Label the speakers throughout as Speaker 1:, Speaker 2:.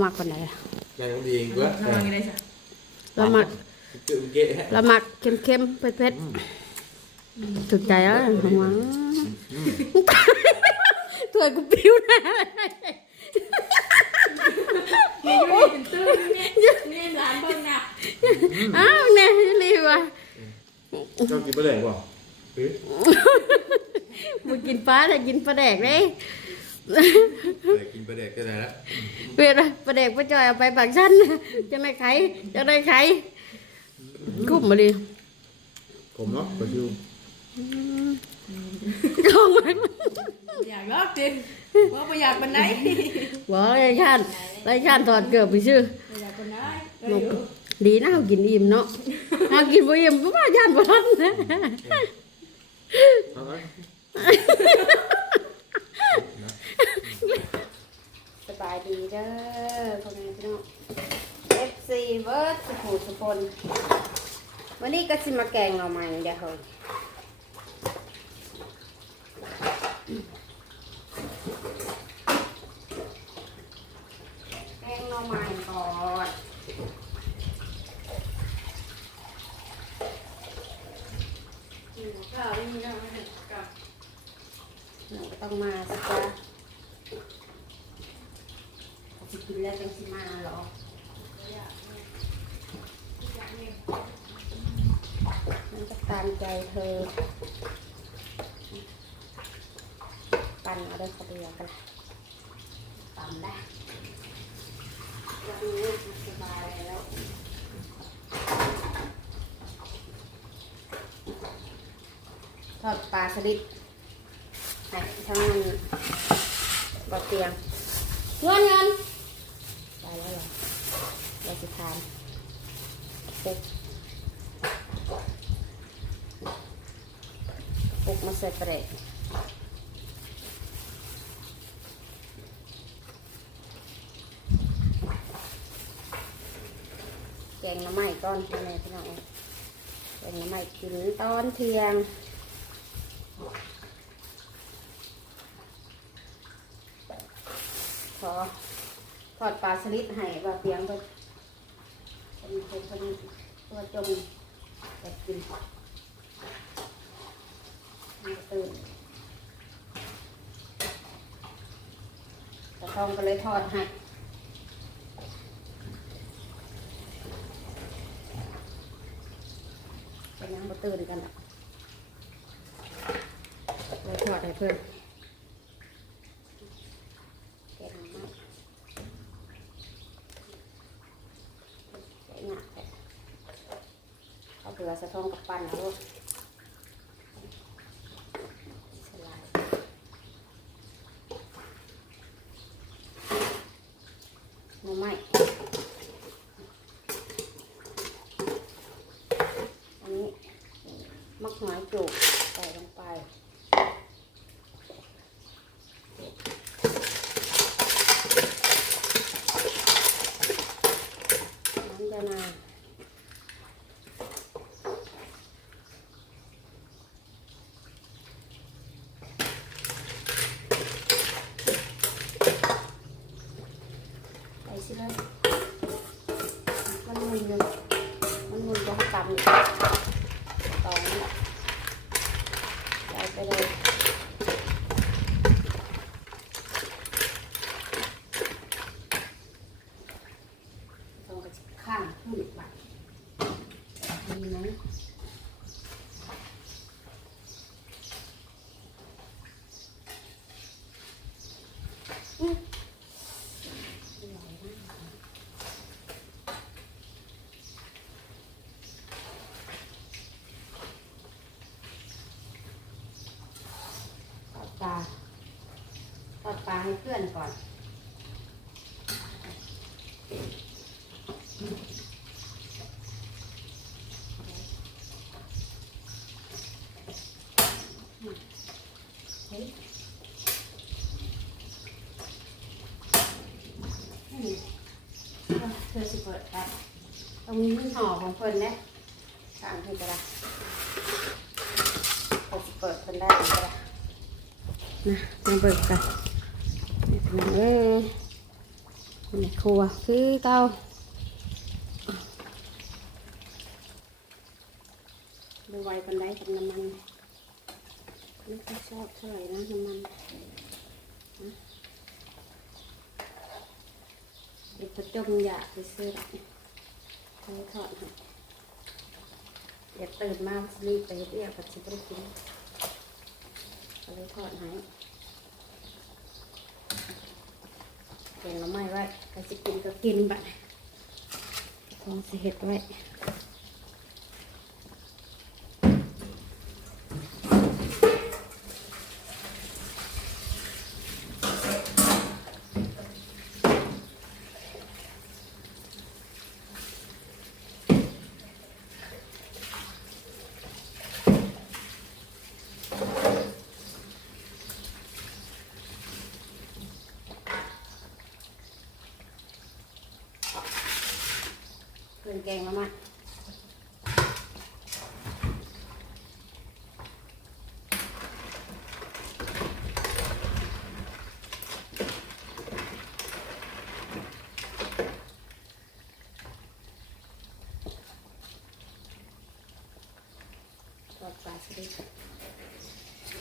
Speaker 1: มักคนไหน
Speaker 2: แม่ต้องดีเองด้วย
Speaker 3: ทำยังไงได้จ้ะ
Speaker 1: เรามัก
Speaker 2: จุ่มเกะฮะ
Speaker 1: เรามักเค็มเค็มๆเผ็ดเผ็ดๆถูกใจแล้วหวังถ้วยกูปิ้วนะ
Speaker 3: นี่อยู่นี่เป็นตื้อเนี่ยเนี่ยร้านเบิ่งน่ะ
Speaker 1: อ้าวเนี่ยรีบว่ะ
Speaker 2: ชอบกินปลาแดงเปล่าเฮ้ย
Speaker 1: มึงกินปลาแต่กินปลาแดกเลย
Speaker 2: แต่กินปลาแดงก็ได้ละ
Speaker 1: เวียนปลาแดกปลาจอยเอาไปปากชั้นจะได้ไข่จะได้ไข่คุ้มมาดิ
Speaker 2: ผมเนาะปลาชิว
Speaker 1: จองมัน
Speaker 3: อยากรอบจริงว่าประหยัดปันไหน
Speaker 1: บอกไรชาติไรชาติถอดเกือบไปชื่อ
Speaker 3: ประหยัดปันไหน
Speaker 1: นกดีนะเขากินอิ่มเนาะหากินบ่อิ่มก็ว่าย่านบ่ทันนะ
Speaker 2: เอาไว้
Speaker 1: ส บายดีเด้อพ่อแม่พี่น้อง FC เวิร์ดสุขุสุพลวันนี้ก็สิมาแกงหน่อไม้เดี๋ยวเฮ้ยแกงหน่อไม้ก่อน
Speaker 3: ข้าวนี่นะไม่เห็นกับ
Speaker 1: หนูก็ต้องมาสักจ้ะ จะกินแล้วจังสิมาเหรอมันจะตามใจเธอปั่นเอาได้คนเดียวกันปั่นได้วันนี้สบายแล้วทอดปลาสลิดให้ทั้งนั้นบะเตียงเงินเงินไปแล้วเหรอ เราจะทานปุ๊บปุ๊บมาใส่เปรตแกงน้ำไม้ก้อนพี่แม่พี่น้องแกงน้ำไม้กินตอนเที่ยงขอทอดปลาสลิดให้ว่าเพียงก็ เป็นคนตัวจมแต่กินมันก็ตื่นแต่ทองก็เลยทอดให้เป็นยังบ่ตื่นกันอะเลยทอดให้เพื่อน แกงมากแกงหนักแต่เอาเก ลือสะท้องกับปั้นนะลูกสลายหน่อไม้อันนี้มักหอยจุกใส่ลงไป น้ำยานางไปสิเลยมันมุนเลยมันมุนจะให้ตำอยู่ตองนี่ใส่ไปเลยต้องกระชิบข้างขึ้นบัดดีไหม ทอดปลาทอดปลา ให้เพื่อนก่อนเฮ้ยอืมอะเธอสิเปิดครับตรงนี้ห่อของเพิ่นนะสั่งให้ก็ได้เธอสิเปิดเพิ่นได้ก็ได้นะมาเบิกกัน ถั่วคือเก่าดูไวปันได้กับน้ำมันไม่ค่อยชอบเท่าไหร่นะน้ำมันนะเด็กประจมอยากไปซื้อหรอกเขาทอดเดี๋ยวตื่นมารีบไปเรียกปัจจุบันกินก็เลยทอดให้ เห็นแล้วไม่ไว้ก็จะกินก็กินบัดคงสิเห็ดไว้ แกงแล้วมั้ยทอดปลาสลิด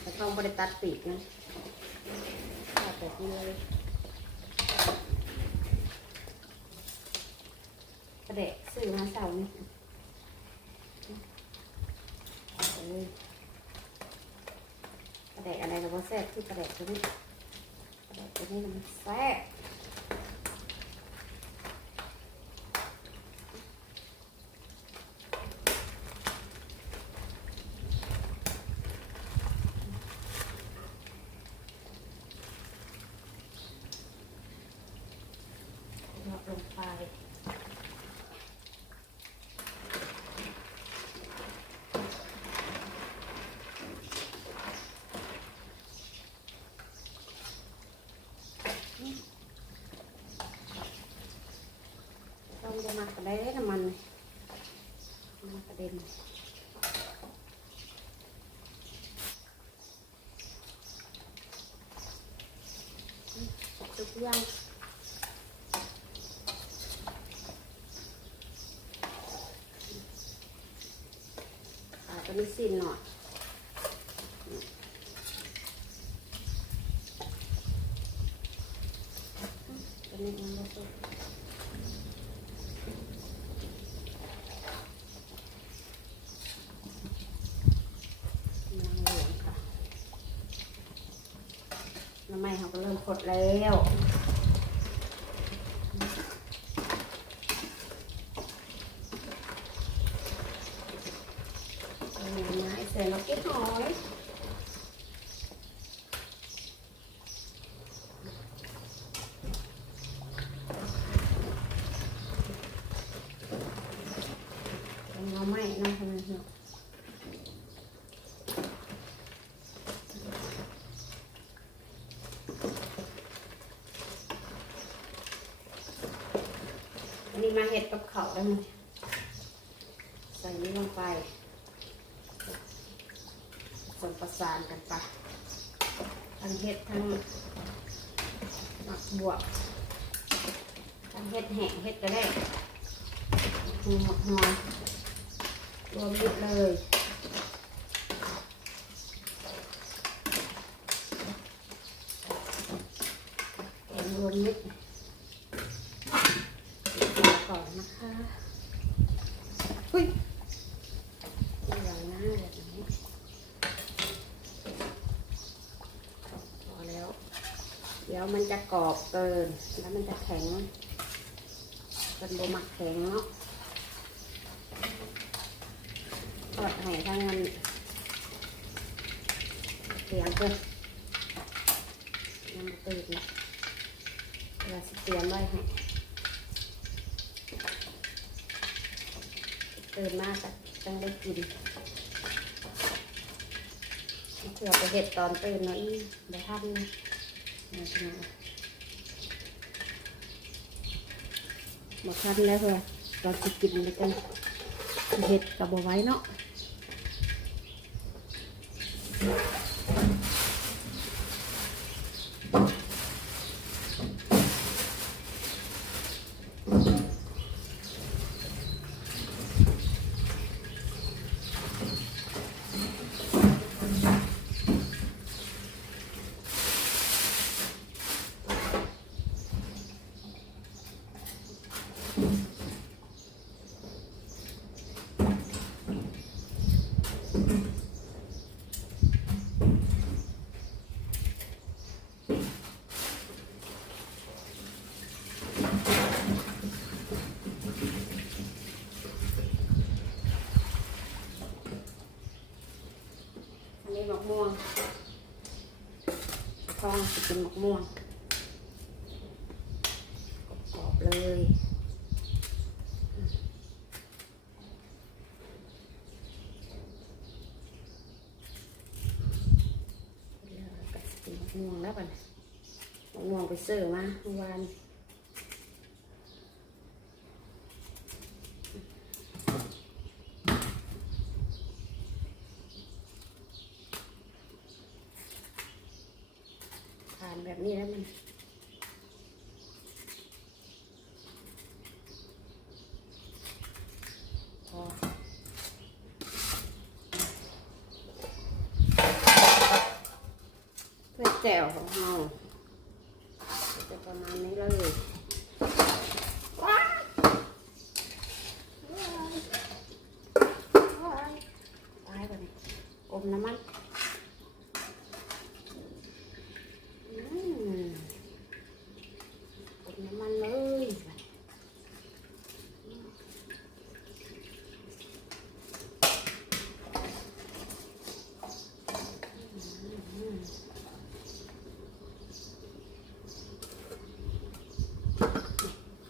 Speaker 1: แต่ต้องบริตัดปีกนะทอดแบบนี้เลย กระเดะซื้อมาเสาร์นี่เอ้ยกระเดะอะไรกับว่าแซ่บคือกระเดะตัวนี้กระเดะตัวนี้มันแซ่บยอดลงไป ต้องจะมาก ระเด็นน้ำมันมันกระเด็นตุกยังอาจจะไม่สิ้นหน่อยตัวนี้มันไม่สุก น้ำเหลืองค่ะ น้ำไม้เขาก็เริ่มขดแล้วเอาหน่อไม้ใส่มากิ๊กหอยเอาหน่อไม้เน้องทำไมเนาะ อันนี้มาเห็ดกับเขา แล้วมั้ยใส่นี้ลงไปผสมประสานกันไปทั้งเห็ดทั้งหมักบวกทั้งเห็ดแห้งเห็ดกระได้หัวหมักหอยรวมมิดเลยแกงรวมมิดอนนะคะเฮ้ยอย่างน่าแบบนี้พอแล้ว เดี๋ยวมันจะกรอบ เกิน แล้วมันจะแข็งเป็นโบมักแข็งเนาะทอดให้ทั้งนั้นเสียงเกินยังไม่ตื่นนะเวลาสิเตรียมไว้ให้ตื่นมากจังได้กินเผื่อไปเห็ดตอนตื่นเนาะอีเดี๋ยวทำนะ มาทันแล้วเพื่อตอนจะกินแล้วกันเห็ดกับบัวไว้เนาะ ม่วงทองจะเป็นมะม่วงกรอบเลยกะเป็นมะม่วงแล้วกันมะม่วงไปเสิร์ฟมาเมื่อวาน ทานแบบนี้แล้วมันพอเพื่อ แจ่วของเราจะประมาณนี้เลยว้ายว้ายตายไปเลยอมน้ำมัน อืมกดน้ำมันเลย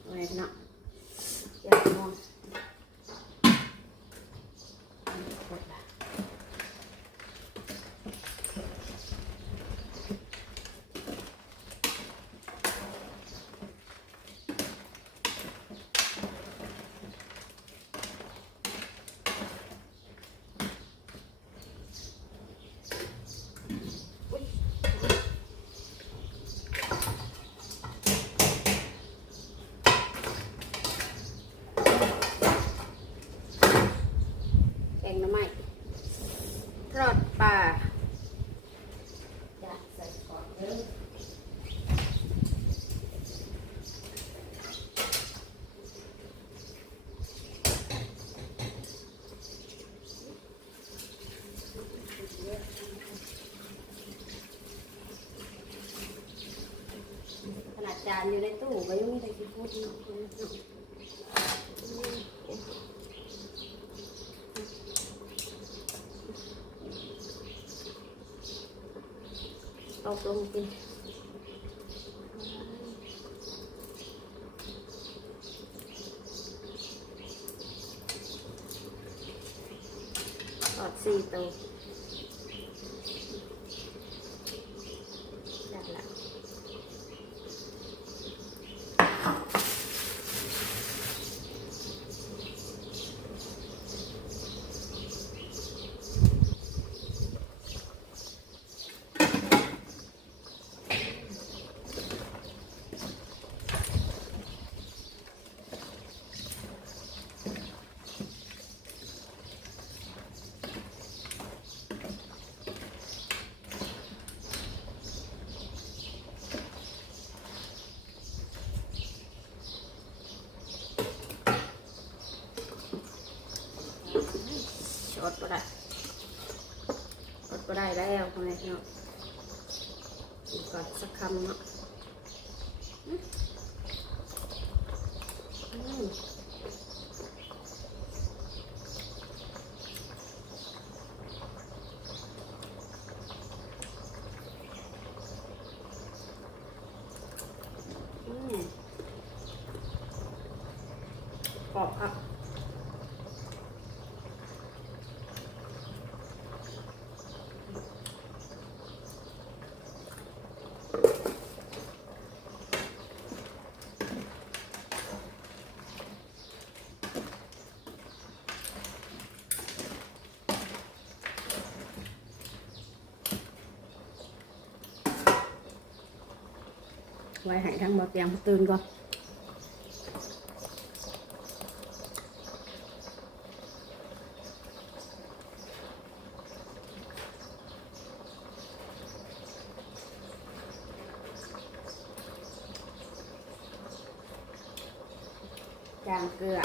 Speaker 1: เอาไว้เนาะอยากมองอันนี้กดละ แกงหน้ำไม้ทอดปลาอยากใส่ก่อนเด้อขนานอยู่ในตู้ก็ยังมีแต่กินพูดเนาะตกลงกินทอดสี่ตัวได้ละชดก็ได้ชดก็ได้ แล้วทำไมเนาะกินก่อนสักคำเนาะอืมอืมอืมกรอบครั ไว้ให้ทั้งบอเตียงตื่นก่อนจางเกลือ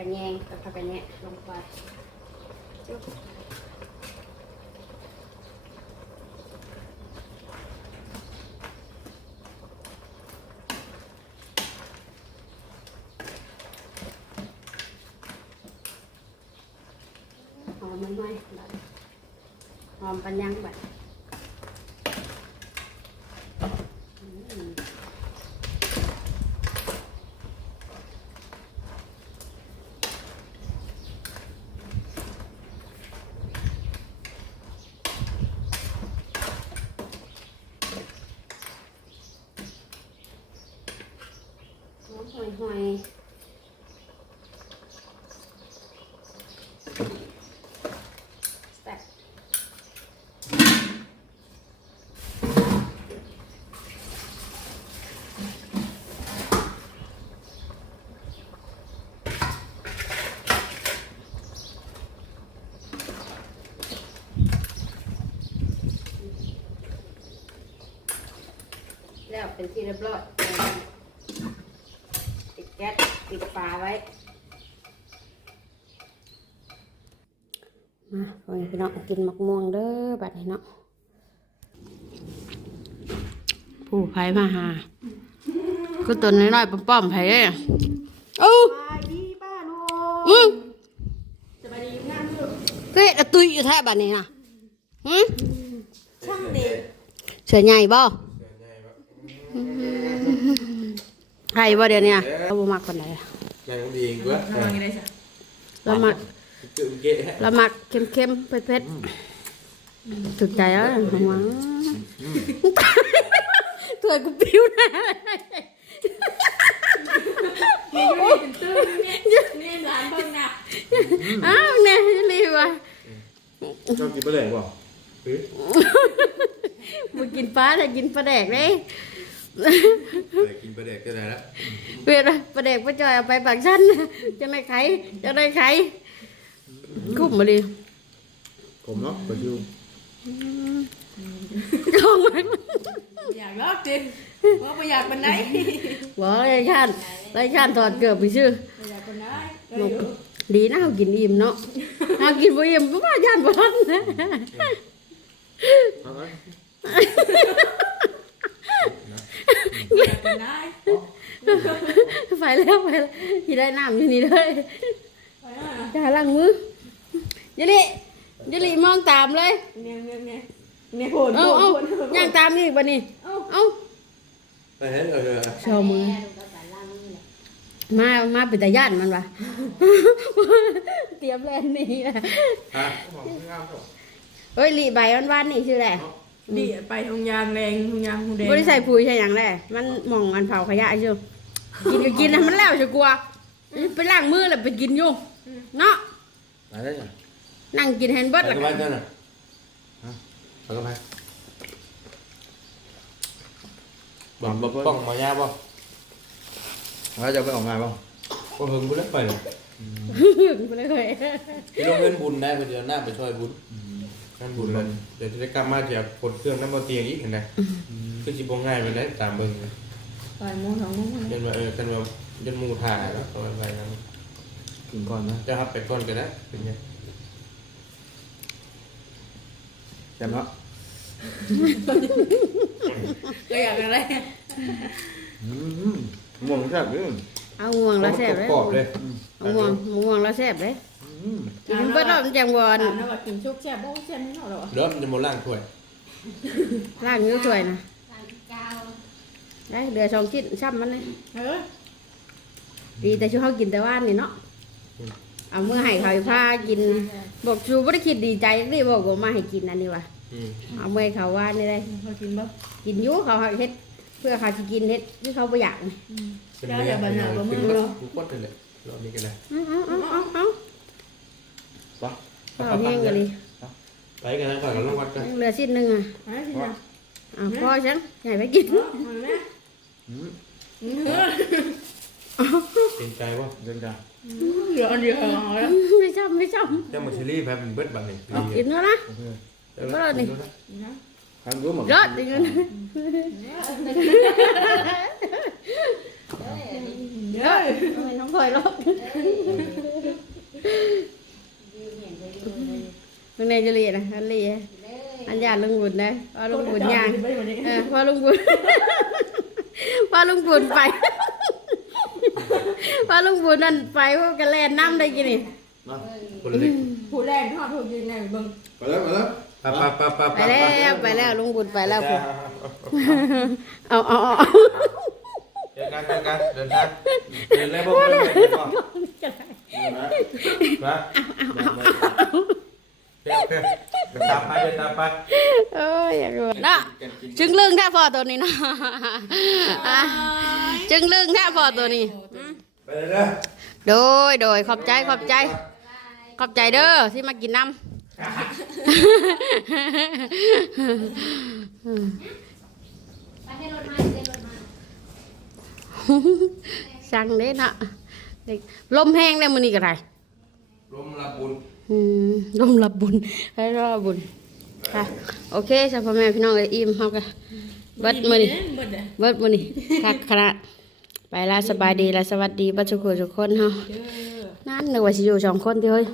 Speaker 1: กกระแยงกับผักกระแยะลงไปจุ๊บหอมมันไหมบัดหอมปัญญังบัดอืม หอมห่วยห่วยแซ่บแล้วเป็น ที่เรียบร้อยปิดแก๊สปิดฝาไว้ มาพ่อแม่พี่น้องกินมะม่วงเด้อบัดนี้เนาะผู้ไผมาหาก็ตัวน้อยๆป้อมๆไผเอ้ยเอ้า
Speaker 3: สบายดีป้าลุง
Speaker 1: อืม
Speaker 3: สบายดีงามลูก
Speaker 1: ก็เฮ็ดอะตุยอยู่แท้บัดนี้น่ะหืม
Speaker 3: ช่างเด็ก
Speaker 1: เสือใหญ่บ่ ใครบ่เดี๋ยวนี้เราบ่มักคนไหน
Speaker 2: แม่งดีเองด้วย
Speaker 3: ระวังยังไงจ้ะ
Speaker 1: เรามัก
Speaker 2: จุ่มเกะฮะ
Speaker 1: เรามักเค็มๆเผ็ดๆถูกใจแล้วหวังตัวกูปิ้วนะ
Speaker 3: มีอยู่นี่เป็นตื้อเนี่ยเนี่ยร้านเบิ่งน่ะ
Speaker 1: อ้าวเนี่ยรีบว่ะ
Speaker 2: ชอบกินปลาแดกบ่เฮ้ย
Speaker 1: มึงกินปลาแต่กินปลาแดกเลย
Speaker 2: ไปกินปลาแดกก็ได้ละ
Speaker 1: เวียนปลาแดกปลาจอยเอาไปปากชั้นจะได้ไข่จะได้ไข่คุ้มมาดิ
Speaker 2: ผมเนาะปลาชิว
Speaker 1: ลองมา
Speaker 3: อยากลอกจิว่าบ่อยากปานไหน
Speaker 1: บอกเลยชาติเลยชาติถอดเกือบไปชื่อ
Speaker 3: บ่อยากปานไหนเอออยู่
Speaker 1: ดีนะเขากินอิ่มเนาะเขากินบ่อิ่มก็ว่าญาติบ่ทันนะ
Speaker 2: เอา ไป
Speaker 1: แล้วไปแล้วที่ได้น้ำอยู่นี่เลย
Speaker 3: ไปอะ
Speaker 1: อย่าล้างมืออยาลิอยาลิมองตามเลย
Speaker 3: เนี่ยเนี่ยเนี่ยเนี่ยโหน
Speaker 1: เอา
Speaker 3: โห
Speaker 1: เอา
Speaker 3: นโหน
Speaker 1: ย่างตามนี่บัดนี้
Speaker 3: เอา
Speaker 1: เอา
Speaker 2: ไปเห็นเออเออ
Speaker 1: โชว์มือมา มาเป็นตาย่านมันวะเตรียมแลนนี่นะเฮ้ยลีใบวันวันนี่ชื่ออะไร
Speaker 3: ดิไปทงยางแดงทงยางหูแดง
Speaker 1: บริใส่ปุ๋ยใช่หยังแหละมันหมองอันเผาขยะอยู่กินก็กินนะมันแล้วจะกลัวไปล้างมือแล้วไปกินอยู่เนาะ
Speaker 2: ไหนได้จ้ะ
Speaker 1: นั่งกินแฮมเบิร์ด
Speaker 2: ไป
Speaker 1: แล้ว
Speaker 2: กัน
Speaker 1: ก็
Speaker 2: ไปเจ้าน่ะฮะไปกันไปบอกบอกป้องมายาบ่แล้วจะไปออกงานบ่ก็เฮิงบุญแล้วไปเลย
Speaker 1: ไปเลย
Speaker 2: ที่ลงเงินบุญได้ไปเดียวหน้าไปช่วยบุญ งานบุญเลยเดี๋ยวจะได้กลับมาเดี๋ยวกดเครื่องน้ำมันเตียงอีกเห็นไหมคือจิบง่ายไปได้ตามเบิ่งเลย
Speaker 3: บ่ายโมงสองโมง
Speaker 2: เดินมาเออกันว่าจนหมูถ่ายแล้วประมาณไปนั้น
Speaker 4: กินก่อนนะ
Speaker 2: จะครับไปก่อนกันนะเป็นไง
Speaker 4: แจ่มเนาะ
Speaker 3: ก็อยากอะไร
Speaker 4: อืมม่วงแซ่บเลย
Speaker 1: เอาง่วงแล้วแซ่บเลย
Speaker 2: กรอบเลย
Speaker 1: เอาง่วงง่วงแล้วแซ่บเลย
Speaker 4: อืม
Speaker 1: กินเบิดรอบจังบอล
Speaker 3: ถามนะว่ากินชุกแช่บ่แช่ไม่หรอ
Speaker 2: เริ่มจะมาล่างถ้วย
Speaker 1: ล่างนิ้วถ้วยนะได้เดือสองชิ้นช้ำมันเลย
Speaker 3: เออ
Speaker 1: ดีแต่ช่วเขากินแต่ว่านนี่เนาะเอาเมื่อให้เขาพากิน บอกชูไม่ได้คิดดีใจนี่บอกว่ามาให้กินอันนี้ว่ะ
Speaker 2: อืม
Speaker 1: เอาเมื่อให้เขาว่านี่ได้
Speaker 3: เขากินบ่
Speaker 1: กินอยุเขาเฮ็ดเพื่อเขาจะกินเฮ็ดที่เขาไม่อยากนี่
Speaker 2: เป็นเนื้อเป็นทุกคนเลยรอบนี้กันเลย
Speaker 1: เอาเอาเอาเอา
Speaker 4: ปะ
Speaker 1: เอาเอาแห้งกันเลย
Speaker 2: ไปกันนะก่อนกันรางวัลกัน
Speaker 1: เหลือชิ้นหนึ่งอะ
Speaker 3: อะไรสินะ
Speaker 1: อะพ่อฉันใหญ่ไปกิน
Speaker 3: อ๋อมันแม่
Speaker 4: อืม
Speaker 3: เออ
Speaker 2: เป็นใจว่า
Speaker 4: เดินจ้า
Speaker 3: เหลืออันเดียวเอาแล้ว
Speaker 1: ไม่ชอบไม่ชอบ
Speaker 2: เจ้ามาซีรีส์แพ้เป็นเบิร์ดบังหนึ่ง
Speaker 1: กินแล้วนะ
Speaker 4: โอเค
Speaker 3: นะ
Speaker 4: ทานรู้หมด
Speaker 1: รอดจริงๆนะ
Speaker 3: เยอะ
Speaker 1: ไม่ต้องคอยรอด มึงในจะเรียนนะอันเรียนอันยาลุงบุญนะพอลุงบุญย่าง
Speaker 3: ไปวันนี้
Speaker 1: เออพอลุงบุญพอลุงบุญไปพอลุงบุญนั่นไปพวกกันแล่นน้ำได้กินนี่
Speaker 4: มา
Speaker 2: คนละเล็ก
Speaker 3: ผู้แรกทอดถูกยิงในเบิ่ง
Speaker 4: ไปแล้วไปแล้ว
Speaker 2: ปะปะปะปะ
Speaker 1: ไปแล้วไปแล้วลุงบุญไปแล้วพวกเอาเอาเอาเอา
Speaker 2: เดินกันเดินกันเดินทางเดินเลยพวกเดินเลยก่อนมา เดินเดินตามไปเดินตามไป
Speaker 1: เอ้ยอยากรู้นะจึงเรื่องแท้พอตัวนี้นะอะจึงเรื่องแท้พอตัวนี้
Speaker 2: ไปเลยเด้อ
Speaker 1: โดยโดยขอบใจขอบใจ ขอบใจเด้อที่มากินน้ำ สั่งเด้นะเด็กลมแห้งได้มื้อนี้ก็ได้
Speaker 2: ลมละบุญ
Speaker 1: อืมลมรับบุญให้รอบุญค่ะโอเคสำหรับพ่อแม่พี่น้องเอ้ยอิ่มเฮาก็เบิดมื้อนี่
Speaker 3: เบิด
Speaker 1: มื้อนี้คักคณะไปละสบายดีละสวัสดีบัดทุกคนทุกคนเฮานั่นนึกว่าสิอยู่สองคนเดียวเฮ้ย